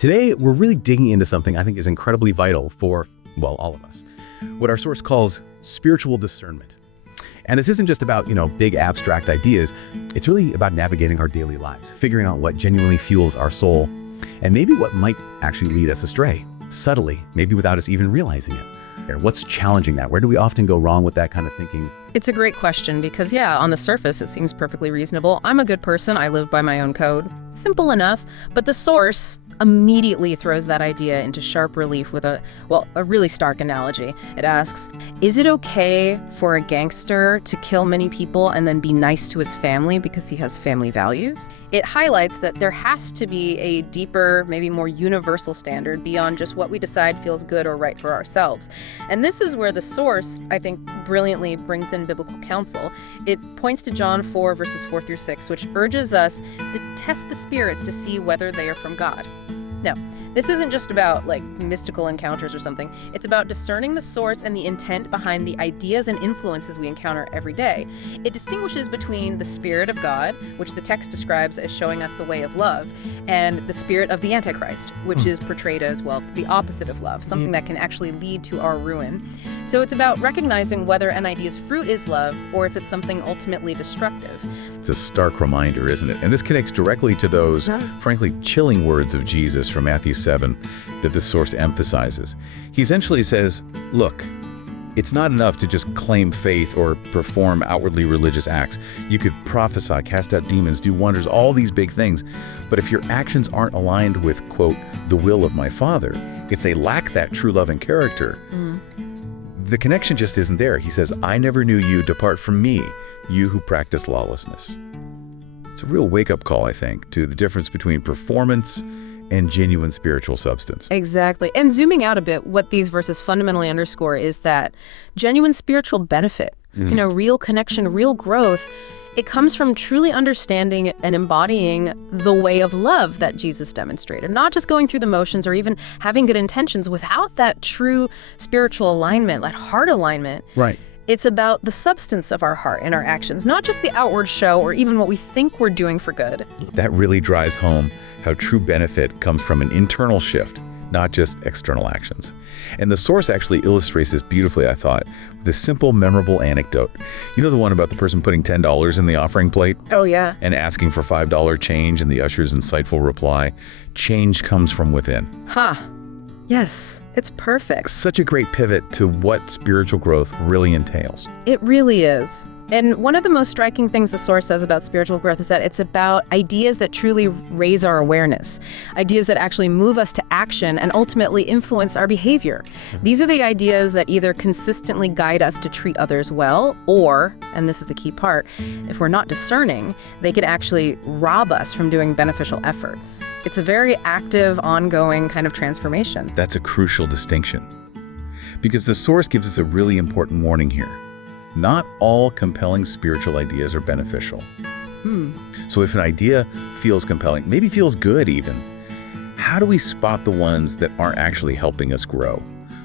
Today, we're really digging into something I think is incredibly vital for, well, all of us. What our source calls spiritual discernment. And this isn't just about, big abstract ideas. It's really about navigating our daily lives, figuring out what genuinely fuels our soul, and maybe what might actually lead us astray, subtly, maybe without us even realizing it. What's challenging that? Where do we often go wrong with that kind of thinking? It's a great question because, on the surface, it seems perfectly reasonable. I'm a good person. I live by my own code. Simple enough. But the source immediately throws that idea into sharp relief with a really stark analogy. It asks, is it okay for a gangster to kill many people and then be nice to his family because he has family values? It highlights that there has to be a deeper, maybe more universal standard beyond just what we decide feels good or right for ourselves. And this is where the source, I think, brilliantly brings in biblical counsel. It points to John 4, verses 4 through 6, which urges us to test the spirits to see whether they are from God. No, this isn't just about mystical encounters or something. It's about discerning the source and the intent behind the ideas and influences we encounter every day. It distinguishes between the Spirit of God, which the text describes as showing us the way of love, and the spirit of the Antichrist, which is portrayed as, the opposite of love, something that can actually lead to our ruin. So it's about recognizing whether an idea's fruit is love or if it's something ultimately destructive. It's a stark reminder, isn't it? And this connects directly to those, frankly, chilling words of Jesus from Matthew 7 that this source emphasizes. He essentially says, look, it's not enough to just claim faith or perform outwardly religious acts. You could prophesy, cast out demons, do wonders, all these big things. But if your actions aren't aligned with, quote, the will of my Father, if they lack that true love and character, the connection just isn't there. He says, I never knew you, depart from me, you who practice lawlessness. It's a real wake-up call, I think, to the difference between performance and genuine spiritual substance. Exactly. And zooming out a bit, what these verses fundamentally underscore is that genuine spiritual benefit, real connection, real growth, it comes from truly understanding and embodying the way of love that Jesus demonstrated, not just going through the motions or even having good intentions without that true spiritual alignment, that heart alignment. Right. It's about the substance of our heart and our actions, not just the outward show or even what we think we're doing for good. That really drives home how true benefit comes from an internal shift, not just external actions. And the source actually illustrates this beautifully, I thought, with a simple, memorable anecdote. You know the one about the person putting $10 in the offering plate? Oh, yeah. And asking for $5 change, and the usher's insightful reply, change comes from within. Yes, it's perfect. Such a great pivot to what spiritual growth really entails. It really is. And one of the most striking things the source says about spiritual growth is that it's about ideas that truly raise our awareness, ideas that actually move us to action and ultimately influence our behavior. These are the ideas that either consistently guide us to treat others well, or, and this is the key part, if we're not discerning, they could actually rob us from doing beneficial efforts. It's a very active, ongoing kind of transformation. That's a crucial distinction, because the source gives us a really important warning here. Not all compelling spiritual ideas are beneficial. So if an idea feels compelling, maybe feels good even, how do we spot the ones that aren't actually helping us grow?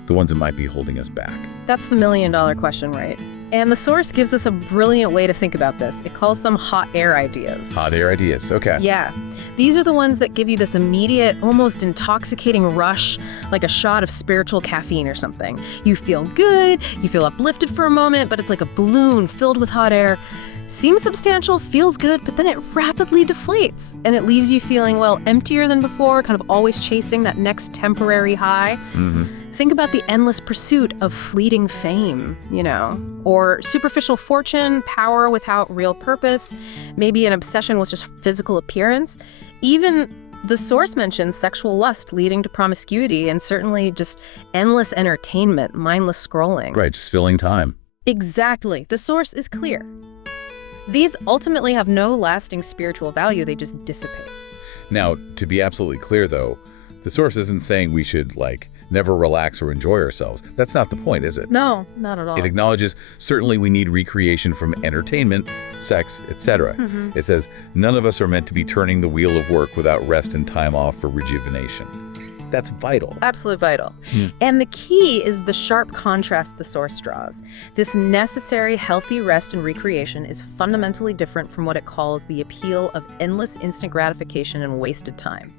The ones that might be holding us back? That's the million-dollar question, right? And the source gives us a brilliant way to think about this. It calls them hot air ideas. Hot air ideas, okay. Yeah. These are the ones that give you this immediate, almost intoxicating rush, like a shot of spiritual caffeine or something. You feel good, you feel uplifted for a moment, but it's like a balloon filled with hot air. Seems substantial, feels good, but then it rapidly deflates. And it leaves you feeling, emptier than before, kind of always chasing that next temporary high. Think about the endless pursuit of fleeting fame, or superficial fortune, power without real purpose, maybe an obsession with just physical appearance. Even the source mentions sexual lust leading to promiscuity, and certainly just endless entertainment, mindless scrolling. Right, just filling time. Exactly. The source is clear. These ultimately have no lasting spiritual value, they just dissipate. Now, to be absolutely clear though, the source isn't saying we should never relax or enjoy ourselves. That's not the point, is it? No, not at all. It acknowledges certainly we need recreation from entertainment, sex, etc. It says none of us are meant to be turning the wheel of work without rest and time off for rejuvenation. That's vital. Absolutely vital. And the key is the sharp contrast the source draws. This necessary, healthy rest and recreation is fundamentally different from what it calls the appeal of endless instant gratification and wasted time.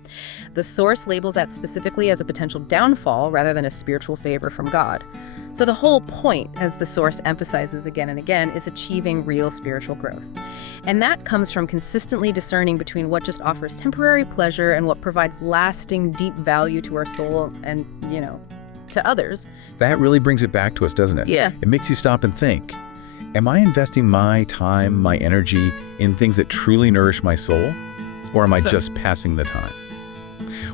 The source labels that specifically as a potential downfall rather than a spiritual favor from God. So the whole point, as the source emphasizes again and again, is achieving real spiritual growth. And that comes from consistently discerning between what just offers temporary pleasure and what provides lasting, deep value to our soul and, to others. That really brings it back to us, doesn't it? Yeah. It makes you stop and think, am I investing my time, my energy in things that truly nourish my soul? Or am I just passing the time?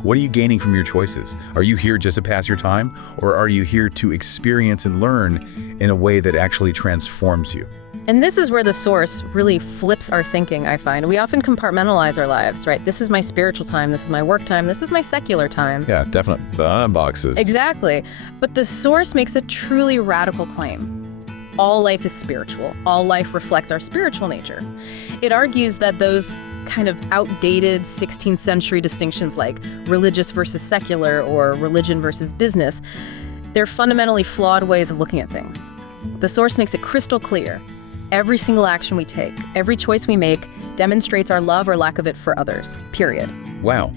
What are you gaining from your choices? Are you here just to pass your time? Or are you here to experience and learn in a way that actually transforms you? And this is where the source really flips our thinking, I find. We often compartmentalize our lives, right? This is my spiritual time, this is my work time, this is my secular time. Yeah, definitely. Boxes. Exactly. But the source makes a truly radical claim. All life is spiritual. All life reflects our spiritual nature. It argues that those kind of outdated 16th century distinctions like religious versus secular or religion versus business, they're fundamentally flawed ways of looking at things. The source makes it crystal clear. Every single action we take, every choice we make, demonstrates our love or lack of it for others, period. Wow.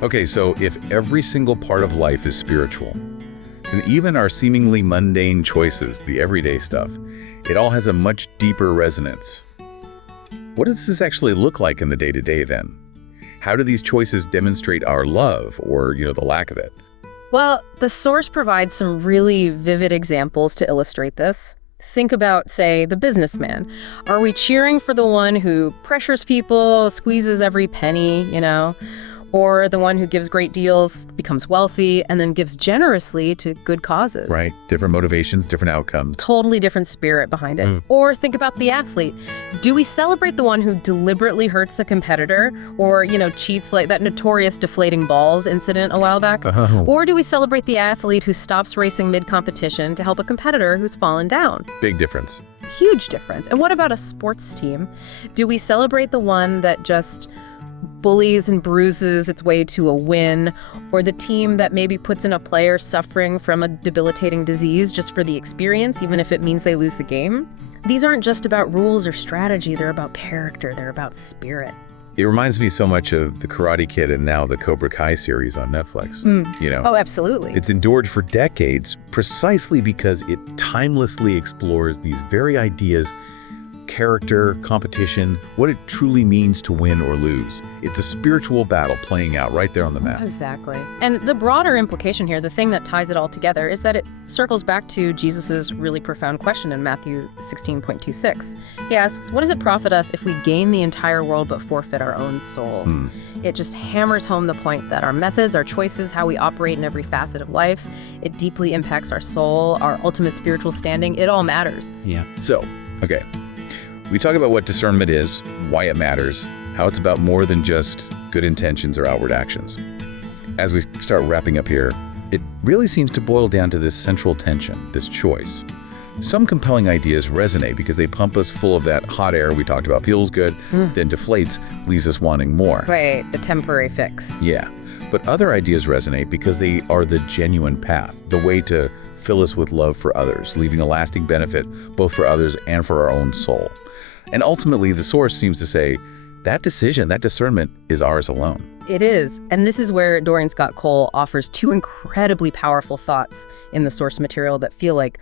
Okay, so if every single part of life is spiritual, then even our seemingly mundane choices, the everyday stuff, it all has a much deeper resonance. What does this actually look like in the day-to-day then? How do these choices demonstrate our love or, the lack of it? Well, the source provides some really vivid examples to illustrate this. Think about, say, the businessman. Are we cheering for the one who pressures people, squeezes every penny, Or the one who gives great deals, becomes wealthy, and then gives generously to good causes? Right. Different motivations, different outcomes. Totally different spirit behind it. Or think about the athlete. Do we celebrate the one who deliberately hurts a competitor or, cheats, like that notorious deflating balls incident a while back? Or do we celebrate the athlete who stops racing mid-competition to help a competitor who's fallen down? Big difference. Huge difference. And what about a sports team? Do we celebrate the one that just bullies and bruises its way to a win, or the team that maybe puts in a player suffering from a debilitating disease just for the experience, even if it means they lose the game? These aren't just about rules or strategy, they're about character, they're about spirit. It reminds me so much of the Karate Kid and now the Cobra Kai series on Netflix. Oh, absolutely. It's endured for decades precisely because it timelessly explores these very ideas: character, competition, what it truly means to win or lose. It's a spiritual battle playing out right there on the map. Exactly. And the broader implication here, the thing that ties it all together, is that it circles back to Jesus's really profound question in Matthew 16.26. He asks, what does it profit us if we gain the entire world but forfeit our own soul? It just hammers home the point that our methods, our choices, how we operate in every facet of life, it deeply impacts our soul, our ultimate spiritual standing. It all matters. Yeah. So, okay. We talk about what discernment is, why it matters, how it's about more than just good intentions or outward actions. As we start wrapping up here, it really seems to boil down to this central tension, this choice. Some compelling ideas resonate because they pump us full of that hot air we talked about, feels good, then deflates, leaves us wanting more. Right, the temporary fix. Yeah, but other ideas resonate because they are the genuine path, the way to fill us with love for others, leaving a lasting benefit both for others and for our own soul. And ultimately, the source seems to say, that decision, that discernment is ours alone. It is. And this is where Dorian Scott Cole offers two incredibly powerful thoughts in the source material that feel like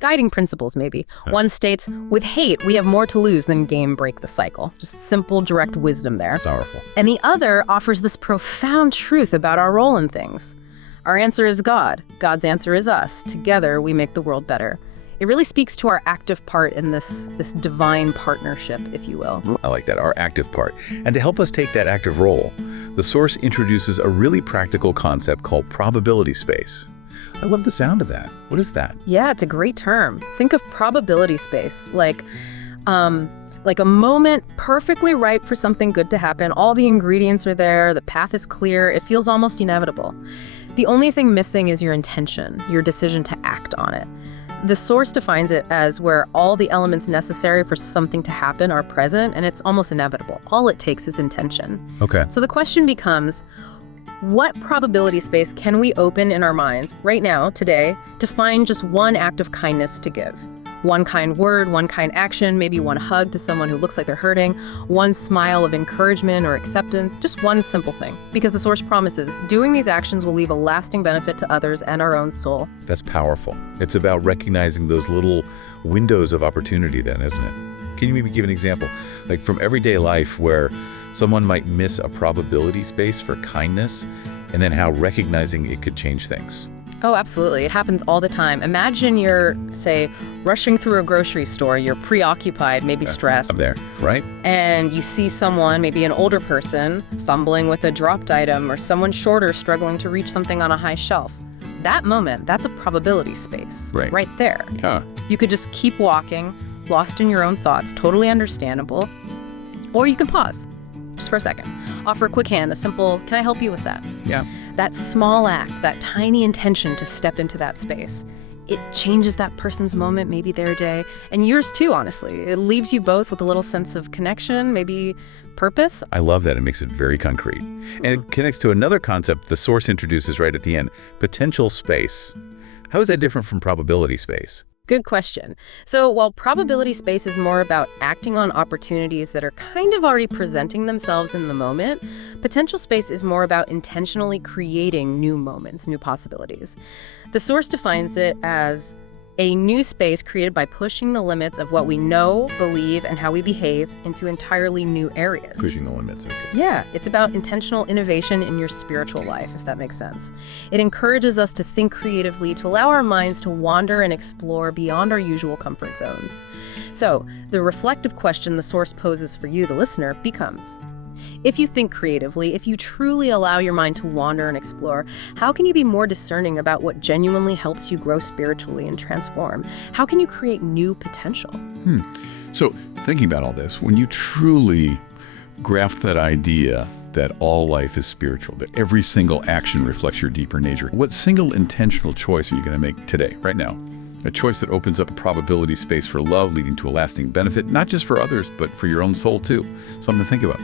guiding principles, maybe. One states, with hate, we have more to lose than break the cycle. Just simple, direct wisdom there. Sorrowful. And the other offers this profound truth about our role in things. Our answer is God. God's answer is us. Together, we make the world better. It really speaks to our active part in this divine partnership, if you will. I like that, our active part. And to help us take that active role, the source introduces a really practical concept called probability space. I love the sound of that. What is that? Yeah, it's a great term. Think of probability space, like a moment perfectly ripe for something good to happen. All the ingredients are there, the path is clear, it feels almost inevitable. The only thing missing is your intention, your decision to act on it. The source defines it as where all the elements necessary for something to happen are present, and it's almost inevitable. All it takes is intention. Okay. So the question becomes, What probability space can we open in our minds right now, today, to find just one act of kindness to give? One kind word, one kind action, maybe one hug to someone who looks like they're hurting, one smile of encouragement or acceptance, just one simple thing. Because the Source promises, doing these actions will leave a lasting benefit to others and our own soul. That's powerful. It's about recognizing those little windows of opportunity then, isn't it? Can you maybe give an example? Like from everyday life where someone might miss a probability space for kindness, and then how recognizing it could change things. Oh, absolutely. It happens all the time. Imagine you're, say, rushing through a grocery store. You're preoccupied, maybe stressed. I'm there, right? And you see someone, maybe an older person, fumbling with a dropped item, or someone shorter struggling to reach something on a high shelf. That moment, that's a probability space. Right there. Yeah. You could just keep walking, lost in your own thoughts, totally understandable. Or you can pause, just for a second. Offer a quick hand, a simple, can I help you with that? Yeah. That small act, that tiny intention to step into that space, it changes that person's moment, maybe their day, and yours too, honestly. It leaves you both with a little sense of connection, maybe purpose. I love that. It makes it very concrete. And it connects to another concept the Source introduces right at the end, potential space. How is that different from probability space? Good question. So while probability space is more about acting on opportunities that are kind of already presenting themselves in the moment, potential space is more about intentionally creating new moments, new possibilities. The Source defines it as a new space created by pushing the limits of what we know, believe, and how we behave into entirely new areas. Pushing the limits, okay. Yeah, it's about intentional innovation in your spiritual life, if that makes sense. It encourages us to think creatively, to allow our minds to wander and explore beyond our usual comfort zones. So, the reflective question the Source poses for you, the listener, becomes, if you think creatively, if you truly allow your mind to wander and explore, how can you be more discerning about what genuinely helps you grow spiritually and transform? How can you create new potential? So thinking about all this, when you truly graft that idea that all life is spiritual, that every single action reflects your deeper nature, what single intentional choice are you going to make today, right now? A choice that opens up a probability space for love, leading to a lasting benefit, not just for others, but for your own soul too. Something to think about.